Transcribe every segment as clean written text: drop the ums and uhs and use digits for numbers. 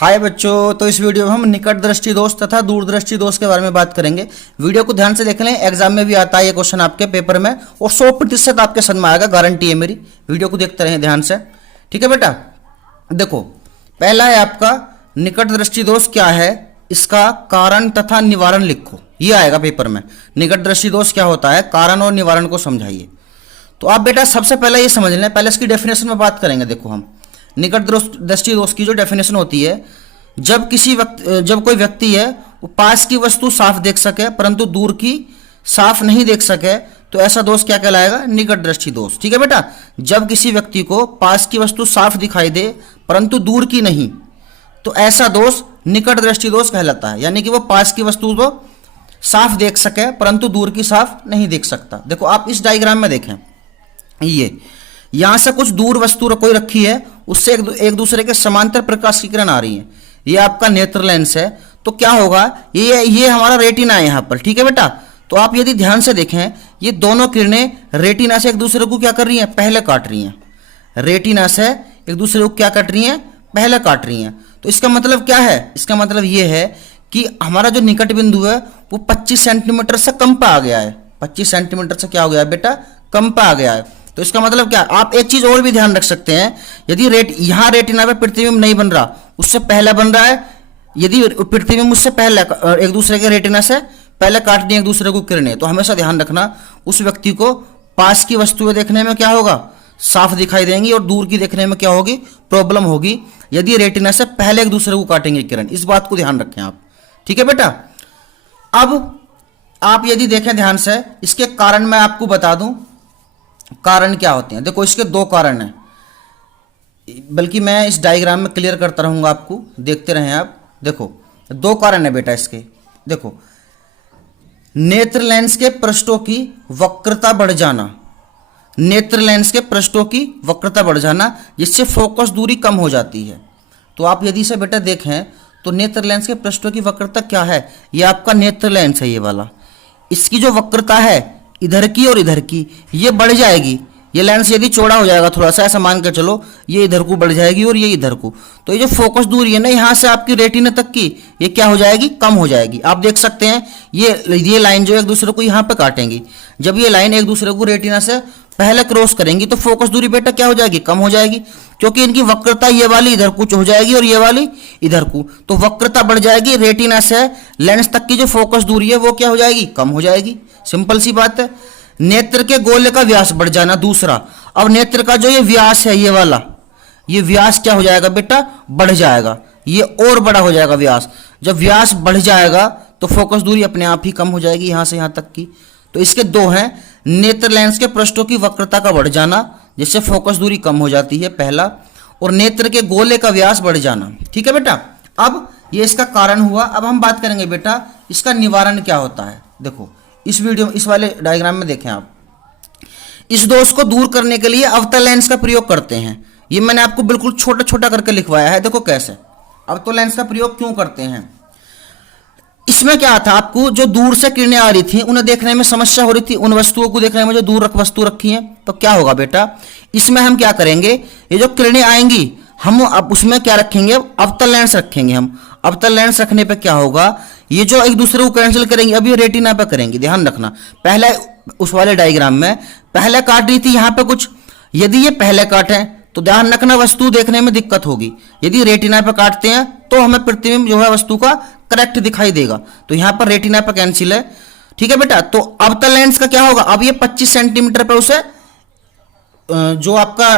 हाय बच्चों, तो इस वीडियो में हम निकट दृष्टि दोष तथा दूरदृष्टि दोष के बारे में बात करेंगे। वीडियो को ध्यान से देख लें, एग्जाम में भी आता है ये क्वेश्चन आपके पेपर में और 100% आपके समझ में आएगा, गारंटी है मेरी। वीडियो को देखते रहें ध्यान से, ठीक है बेटा। देखो, पहला है आपका निकट दृष्टि दोष क्या है, इसका कारण तथा निवारण लिखो। ये आएगा पेपर में, निकट दृष्टि दोष क्या होता है, कारण और निवारण को समझाइए। तो आप बेटा सबसे पहले ये समझ लें, पहले इसकी डेफिनेशन में बात करेंगे। देखो, हम निकट दृष्टि दोष की जो डेफिनेशन होती है, जब कोई व्यक्ति है वो पास की वस्तु साफ देख सके परंतु दूर की साफ नहीं देख सके, तो ऐसा दोष क्या कहलाएगा, निकट दृष्टि दोष। ठीक है बेटा, जब किसी व्यक्ति को पास की वस्तु साफ दिखाई दे परंतु दूर की नहीं, तो ऐसा दोष निकट दृष्टि दोष कहलाता है। यानी कि वो पास की वस्तु को साफ देख सके परंतु दूर की साफ नहीं देख सकता। देखो, आप इस डायग्राम में देखें, ये यहां से कुछ दूर वस्तु कोई रखी है, उससे एक दूसरे के समांतर प्रकाश की किरण आ रही है। ये आपका नेत्र लेंस है, तो क्या होगा, ये हमारा रेटिना है यहाँ पर। ठीक है बेटा, तो आप यदि ध्यान से देखें, ये दोनों किरणें रेटिना से एक दूसरे को क्या कर रही हैं, पहले काट रही हैं। रेटिना से एक दूसरे को क्या काट रही हैं, पहले काट रही हैं। तो इसका मतलब क्या है, इसका मतलब ये है कि हमारा जो निकट बिंदु है वो 25 सेंटीमीटर से कम पे आ गया है। 25 सेंटीमीटर से क्या हो गया है बेटा, कम पे आ गया है। तो इसका मतलब क्या, आप एक चीज और भी ध्यान रख सकते हैं, यदि यहां रेटिना पे प्रतिबिंब नहीं बन रहा, उससे पहले बन रहा है, यदि प्रतिबिंब उससे पहले एक दूसरे के रेटिना से पहले काट दिए एक दूसरे को किरणें, तो हमेशा ध्यान रखना उस व्यक्ति को पास की वस्तुएं देखने में क्या होगा, साफ दिखाई देंगी, और दूर की देखने में क्या होगी, प्रॉब्लम होगी, यदि रेटिना से पहले एक दूसरे को काटेंगे किरण। इस बात को ध्यान रखें आप, ठीक है बेटा। अब आप यदि देखें ध्यान से, इसके कारण मैं आपको बता दूं कारण क्या होते हैं। देखो, इसके दो कारण हैं, बल्कि मैं इस डायग्राम में क्लियर करता रहूंगा, आपको देखते रहें आप। देखो, दो कारण है बेटा इसके। देखो, नेत्र लेंस के पृष्ठों की वक्रता बढ़ जाना, नेत्र लेंस के पृष्ठों की वक्रता बढ़ जाना, जिससे फोकस दूरी कम हो जाती है। तो आप यदि इसे बेटा देखें, तो नेत्र लेंस के पृष्ठों की वक्रता क्या है, ये आपका नेत्र लेंस है, ये वाला। इसकी जो वक्रता है इधर की और इधर की, ये बढ़ जाएगी। ये लेंस यदि चौड़ा हो जाएगा थोड़ा सा, ऐसा मान के चलो, ये इधर को बढ़ जाएगी और ये इधर को, तो ये जो फोकस दूरी है ना यहाँ से आपकी रेटिना तक की, ये क्या हो जाएगी, कम हो जाएगी। आप देख सकते हैं ये लाइन जो एक दूसरे को यहाँ पे काटेंगी, जब ये लाइन एक दूसरे को रेटिना से पहले क्रॉस करेंगी तो फोकस दूरी बेटा क्या हो जाएगी, कम हो जाएगी, क्योंकि इनकी वक्रता ये वाली इधर को हो जाएगी और ये वाली इधर को, तो वक्रता बढ़ जाएगी, रेटिना से लेंस तक की जो फोकस दूरी है वो क्या हो जाएगी, कम हो जाएगी। सिंपल सी बात है। नेत्र के गोले का व्यास बढ़ जाना, दूसरा। अब नेत्र का जो ये व्यास है, ये वाला, ये व्यास क्या हो जाएगा बेटा, बढ़ जाएगा, ये और बड़ा हो जाएगा व्यास। जब व्यास बढ़ जाएगा तो फोकस दूरी अपने आप ही कम हो जाएगी यहां से यहां तक की। तो इसके दो हैं, नेत्र लेंस के पृष्ठों की वक्रता का बढ़ जाना, जिससे फोकस दूरी कम हो जाती है, पहला, और नेत्र के गोले का व्यास बढ़ जाना। ठीक है बेटा, अब ये इसका कारण हुआ। अब हम बात करेंगे बेटा इसका निवारण क्या होता है। देखो, इस वीडियो में, इस वाले डायग्राम में देखें आप, इस दोष को दूर करने के लिए अवतल लेंस का प्रयोग करते हैं। ये मैंने आपको बिल्कुल छोटा छोटा करके लिखवाया है। देखो कैसे अवतल लेंस का प्रयोग क्यों करते हैं। इसमें क्या था, आपको जो दूर से किरणें आ रही थी उन्हें देखने में समस्या हो रही थी, उन वस्तुओं को देखने में जो दूर वस्तु रखी है, तो क्या होगा बेटा, इसमें हम क्या करेंगे, ये जो किरणें आएंगी हम अब उसमें क्या रखेंगे, अवतल लेंस रखेंगे। हम अवतल लेंस रखने पे क्या होगा, ये जो एक दूसरे को कैंसिल करेंगे, अब ये रेटिना पे करेंगे। ध्यान रखना, पहले उस वाले डायग्राम में पहले काट रही थी यहाँ पे कुछ, यदि ये पहले काटे तो ध्यान रखना वस्तु देखने में दिक्कत होगी। यदि रेटिना पे काटते हैं तो हमें प्रतिबिंब जो है वस्तु का करेक्ट दिखाई देगा। तो यहाँ पर रेटिना पे कैंसिल है, ठीक है बेटा। तो अवतल लेंस का क्या होगा, अब ये 25 सेंटीमीटर पर उसे जो आपका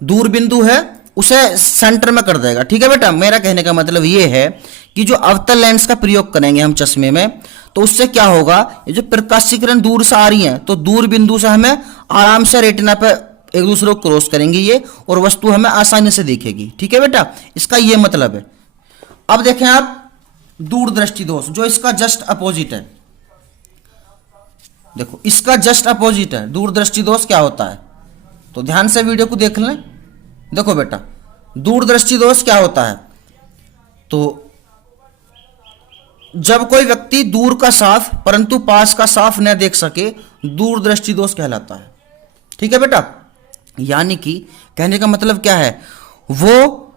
दूर बिंदु है उसे सेंटर में कर देगा। ठीक है बेटा, मेरा कहने का मतलब ये है कि जो अवतल लेंस का प्रयोग करेंगे हम चश्मे में, तो उससे क्या होगा, ये जो प्रकाशीय किरण दूर से आ रही हैं, तो दूर बिंदु से हमें आराम से रेटिना पे एक दूसरे को क्रॉस करेंगी ये, और वस्तु हमें आसानी से दिखेगी। ठीक है बेटा, इसका ये मतलब है। अब देखें आप दूरदृष्टि दोष, जो इसका जस्ट अपोजिट है। देखो, इसका जस्ट अपोजिट है दूरदृष्टि दोष क्या होता है, तो ध्यान से वीडियो को देख लें। देखो बेटा, दूरदृष्टि दोष क्या होता है, तो जब कोई व्यक्ति दूर का साफ परंतु पास का साफ न देख सके, दूरदृष्टि दोष कहलाता है। ठीक है बेटा, यानी कि कहने का मतलब क्या है, वो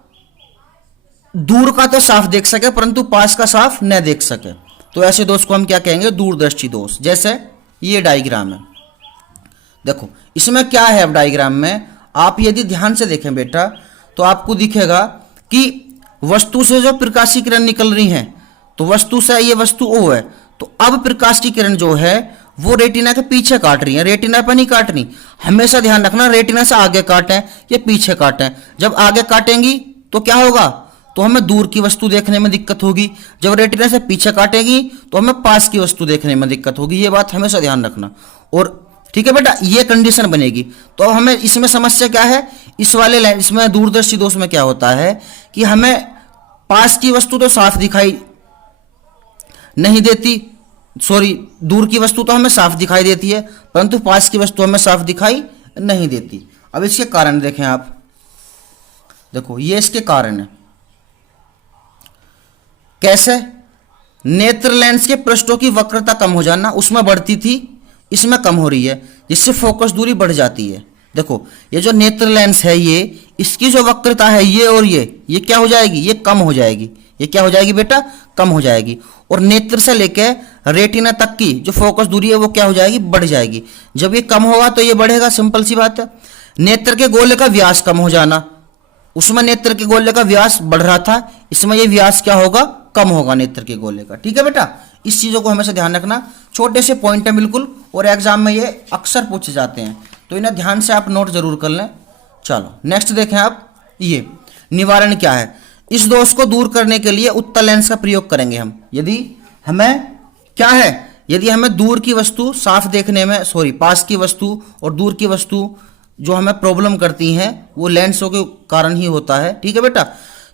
दूर का तो साफ देख सके परंतु पास का साफ न देख सके, तो ऐसे दोष को हम क्या कहेंगे, दूरदृष्टि दोष। जैसे ये डायग्राम है, देखो इसमें क्या है, अब डायग्राम में आप यदि ध्यान से देखें बेटा तो आपको दिखेगा कि वस्तु से जो प्रकाश की किरण निकल रही है, तो वस्तु से ये वस्तु O है, तो अब प्रकाश की किरण जो है वो रेटिना के पीछे काट रही है, रेटिना पर नहीं काट रही। हमेशा ध्यान रखना, रेटिना से आगे काटें या पीछे काटें। जब आगे काटेंगी तो क्या होगा, तो हमें दूर की वस्तु देखने में दिक्कत होगी। जब रेटिना से पीछे काटेगी तो हमें पास की वस्तु देखने में दिक्कत होगी। ये बात हमेशा ध्यान रखना। और ठीक है बेटा, ये कंडीशन बनेगी। तो अब हमें इसमें समस्या क्या है, इस वाले लाइन, इसमें दूरदर्शी दोष में क्या होता है कि हमें पास की वस्तु तो साफ दिखाई नहीं देती, सॉरी दूर की वस्तु तो हमें साफ दिखाई देती है परंतु पास की वस्तु हमें साफ दिखाई नहीं देती। अब इसके कारण देखें आप, देखो ये इसके कारण है। कैसे, नेत्र लेंस के पृष्ठों की वक्रता कम हो जाना, उसमें बढ़ती थी इसमें कम हो रही है, जिससे फोकस दूरी बढ़ जाती है। देखो ये जो नेत्र लेंस है, ये इसकी जो वक्रता है ये और ये क्या हो जाएगी, ये कम हो जाएगी। ये क्या हो जाएगी बेटा, कम हो जाएगी। और नेत्र से लेकर रेटिना तक की जो फोकस दूरी है वो क्या हो जाएगी, बढ़ जाएगी। जब ये कम होगा तो ये बढ़ेगा, सिंपल सी बात है। नेत्र के गोले का व्यास कम हो जाना, उसमें नेत्र के गोले का व्यास बढ़ रहा था, इसमें ये व्यास क्या होगा, कम होगा नेत्र के गोले का। ठीक है बेटा, इस चीजों को हमेशा ध्यान रखना। छोटे से पॉइंट है बिल्कुल, और एग्जाम में ये अक्सर पूछे जाते हैं, तो इन्हें ध्यान से आप नोट जरूर कर लें। चलो नेक्स्ट देखें आप, ये निवारण क्या है। इस दोष को दूर करने के लिए उत्तल लेंस का प्रयोग करेंगे हम। यदि हमें क्या है, यदि हमें दूर की वस्तु साफ देखने में, सॉरी पास की वस्तु और दूर की वस्तु जो हमें प्रॉब्लम करती हैं वो लेंसों के कारण ही होता है। ठीक है बेटा,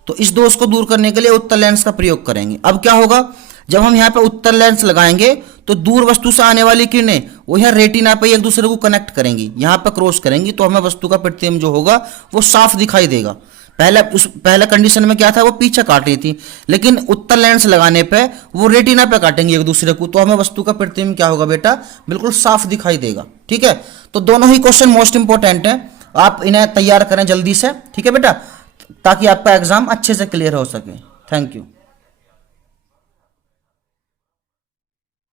तो इस दोष को दूर करने के लिए उत्तल लेंस का प्रयोग करेंगे। अब क्या होगा, जब हम यहाँ पे उत्तल लेंस लगाएंगे तो दूर वस्तु से आने वाली किरणें वो यहाँ रेटिना पे एक दूसरे को कनेक्ट करेंगी, यहाँ पे क्रॉस करेंगी, तो हमें वस्तु का प्रतिबिंब जो होगा वो साफ दिखाई देगा। पहले कंडीशन में क्या था, वो पीछे काट रही थी, लेकिन उत्तल लेंस लगाने पे वो रेटिना पे काटेंगे एक दूसरे को, तो हमें वस्तु का प्रतिबिंब क्या होगा बेटा, बिल्कुल साफ दिखाई देगा। ठीक है, तो दोनों ही क्वेश्चन मोस्ट इंपॉर्टेंट हैं, आप इन्हें तैयार करें जल्दी से। ठीक है बेटा, ताकि आपका एग्जाम अच्छे से क्लियर हो सके। Thank you.